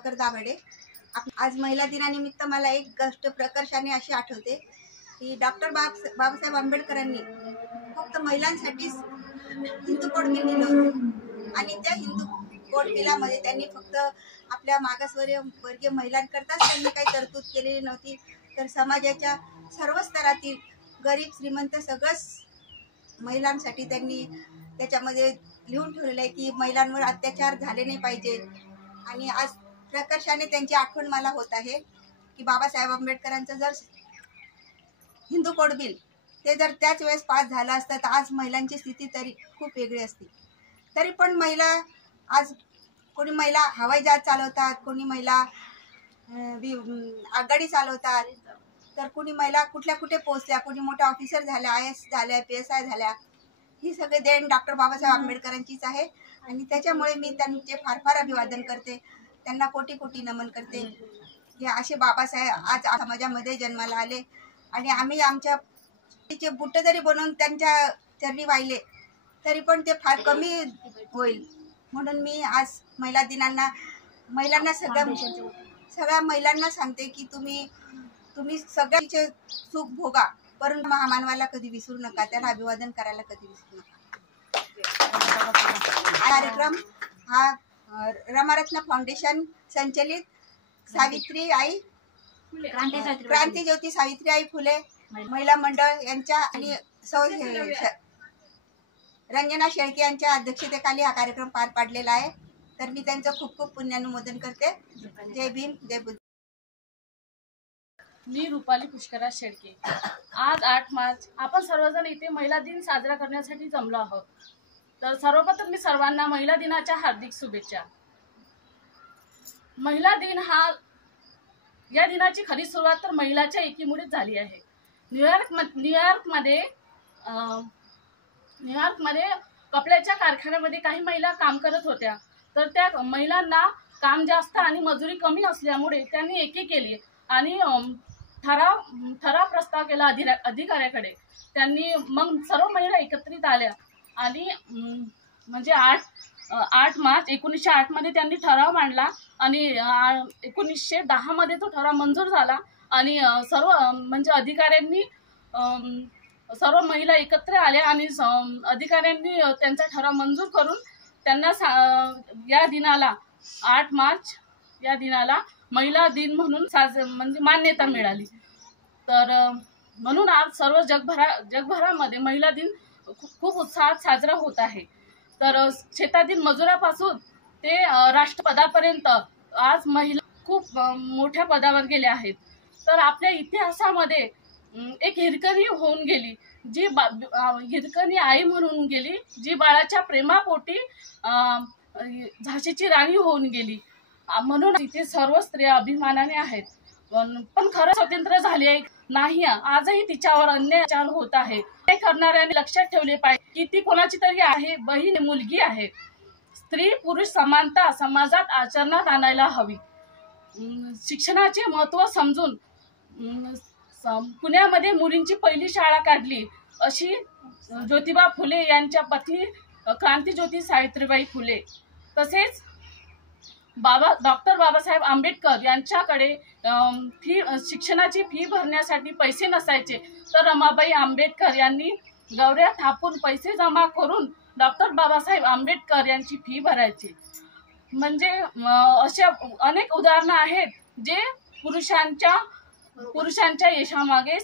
सुधाकर दाभाडे। आज महिला दिनानिमित्त मला एक गोष्ट प्रकर्षाने अशी आठवते की डॉक्टर बाबासाहेब आंबेडकरांनी फक्त महिलांसाठीच हिंदू कोड बिल दिलं होतं आणि त्या हिंदू कोड बिलामध्ये त्यांनी फक्त आपल्या मागासवर्गीय महिलांकरताच त्यांनी काही तरतूद केलेली नव्हती, तर समाजाच्या सर्व स्तरातील गरीब श्रीमंत सगळंच महिलांसाठी त्यांनी त्याच्यामध्ये लिहून ठेवलेलं आहे की महिलांवर अत्याचार झाले नाही पाहिजे। आणि आज प्रकर्षाने त्यांची आठवण मला होत आहे की बाबासाहेब आंबेडकरांचं जर हिंदू कोड बिल ते जर त्याच वेळेस पास झालं असतं तर आज महिलांची स्थिती तरी खूप वेगळी असती। तरी पण महिला आज कोणी महिला हवाई जहाज चालवतात, कोणी महिला आगगाडी चालवतात, तर कोणी महिला कुठे पोहोचल्या, कोणी मोठ्या ऑफिसर झाल्या, IAS झाल्या, PSI झाल्या। ही सगळे देण डॉक्टर बाबासाहेब आंबेडकरांचीच आहे आणि त्याच्यामुळे मी त्यांचे फार फार अभिवादन करते, त्यांना कोटी कोटी नमन करते। हे असे बाबासाहेब आज समाजामध्ये जन्माला आले आणि आम्ही आमच्या बुट्ट जरी बनवून त्यांच्या चरणी वाहिले तरी पण ते फार कमी होईल। म्हणून मी आज महिलांना सगळ्या महिलांना सांगते की तुम्ही सगळ्यांचे सुख भोगा, परंतु महामानवाला कधी विसरू नका, त्याला अभिवादन करायला कधी विसरू नका। हा कार्यक्रम हा रमारत्न फाउंडेशन संचलित सावित्रीबाई क्रांतीज्योती सावित्रीबाई फुले महिला मंडळ यांच्या आणि रंजना शेळके यांच्या अध्यक्षतेखाली हा कार्यक्रम पार पाडलेला आहे, तर मी त्यांचं खूप खूप पुण्यानुमोदन करते। जय भीम, जय बुद्ध। मी रुपाली पुष्कराज शेळके। आज 8 मार्च आपण सर्वजण इथे महिला दिन साजरा करण्यासाठी जमलो आहोत। तर सर्वप्रथम मी सर्वांना महिला दिनाच्या हार्दिक शुभेच्छा। महिला दिन या दिनाची खरी सुरुवात तर महिलाच्या एकीमुळेच झाली आहे। न्यूयॉर्कमध्ये कपड्याच्या कारखान्यामध्ये काही महिला काम करत होत्या, तर त्या महिलांना काम जास्त आणि मजुरी कमी असल्यामुळे त्यांनी एकी केली आणि ठराव प्रस्ताव केला अधिकाऱ्याकडे। त्यांनी मग सर्व महिला एकत्रित आल्या आणि म्हणजे 8 मार्च 1908 मध्ये त्यांनी ठराव मांडला आणि 1910 मध्ये तो ठराव मंजूर झाला आणि सर्व म्हणजे अधिकाऱ्यांनी सर्व महिला एकत्र आल्या आणि अधिकाऱ्यांनी त्यांचा ठराव मंजूर करून त्यांना या दिनाला 8 मार्च या दिनाला महिला दिन म्हणून म्हणजे मान्यता मिळाली। तर म्हणून आज सर्व जगभरामध्ये महिला दिन खूप उत्साहात साजरा होत आहे। तर शेतातील मजुरापासून ते राष्ट्रपदापर्यंत आज महिला खूप मोठ्या पदावर गेल्या आहेत। तर आपल्या इतिहासामध्ये एक हिरकणी होऊन गेली, जी हिरकणी आई म्हणून गेली, जी बाळाच्या प्रेमापोटी झाशीची राणी होऊन गेली। म्हणून इथे सर्व स्त्रिया अभिमानाने आहेत। पण खरं स्वातंत्र्य झाले नाही, आजही तिच्यावर अन्याय होत आहे। ते करणाऱ्यांनी लक्षात ठेवले पाहिजे की ती कोणाची तरी आहे, बहीण मुलगी आहे। स्त्री पुरुष समानता समाजात आचरणात आणायला हवी। शिक्षणाचे महत्त्व समजून पुण्यामध्ये मुलींची पहिली शाळा काढली, अशी ज्योतिबा फुले यांच्या पत्नी क्रांतीज्योती सावित्रीबाई फुले। तसेच डॉक्टर बाबासाहेब आंबेडकर यांच्याकडे शिक्षणाची फी भरण्यासाठी पैसे नसायचे, तर रमाबाई आंबेडकर यांनी गवऱ्या थापून पैसे जमा करून डॉक्टर बाबासाहेब आंबेडकर यांची फी भरायची। म्हणजे अशा अनेक उदाहरणं आहेत जे पुरुषांच्या यशामागे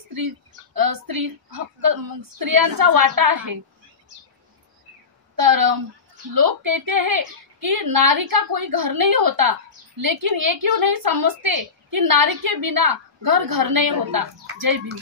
स्त्रियांचा वाटा आहे। तर लोग कहते हैं कि नारी का कोई घर नहीं होता, लेकिन ये क्यों नहीं समझते कि नारी के बिना घर नहीं होता। जय भीम।